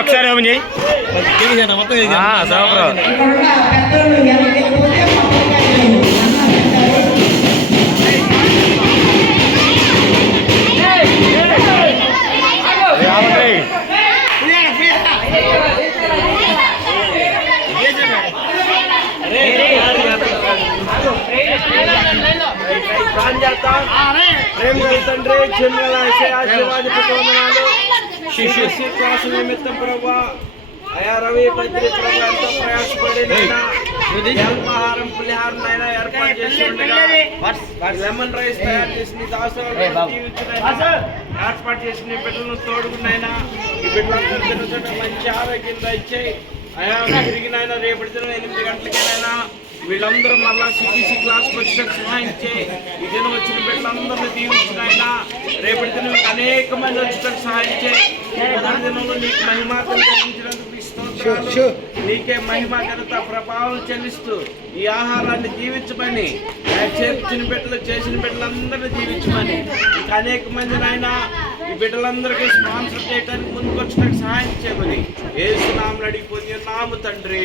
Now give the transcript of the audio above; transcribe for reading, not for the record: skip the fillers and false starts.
ఒకసారి ఓపెన్ చేయి సూపర్. ప్రేమ తండ్రి చిన్న ఆశీర్వాద వందనాలు శిష్యు క్లాసు నిమిత్తం ప్రభా అయా రవి పత్రి ప్రభా ఎంతో ప్రయాసపడి అల్పాహారం పులిహారం అయినా ఏర్పాటు చేసి ఉండగా లెమన్ రైస్ తయారు చేసిన ఏర్పాటు చేసిన బిడ్డలను తోడుకున్నైనా ఈ బిడ్డలందరూ మంచి ఆరోగ్యం ఇచ్చాయి అయా తిరిగినైనా రేపటి దినం 8 గంటలకేనైనా వీళ్ళందరూ మళ్ళా సిబిసి క్లాస్కి వచ్చినట్టు సహాయం చేయి. ఈ దినం వచ్చిన బిడ్డలందరినీ దీవించిన ఆయన రేపటి దినం అనేక మంది వచ్చినట్టు సహాయం చేయి. మొదటి దినంలో నీకు మహిమాతను చెల్లించినందుకు స్తోత్రాలు. నీకే మహిమ ఘనత ప్రభావం చెల్లిస్తూ ఈ ఆహారాన్ని దీవించమని చేర్చిన బిడ్డలు చేసిన బిడ్డలందరినీ దీవించమని ఇంకా అనేక మంది నాయన ఈ బిడ్డలందరికీ స్పాన్సర్ చేయడానికి ముందుకు వచ్చినట్టు సహాయం చేయమని యేసు నామములో అడిగి పొంది నాము తండ్రి.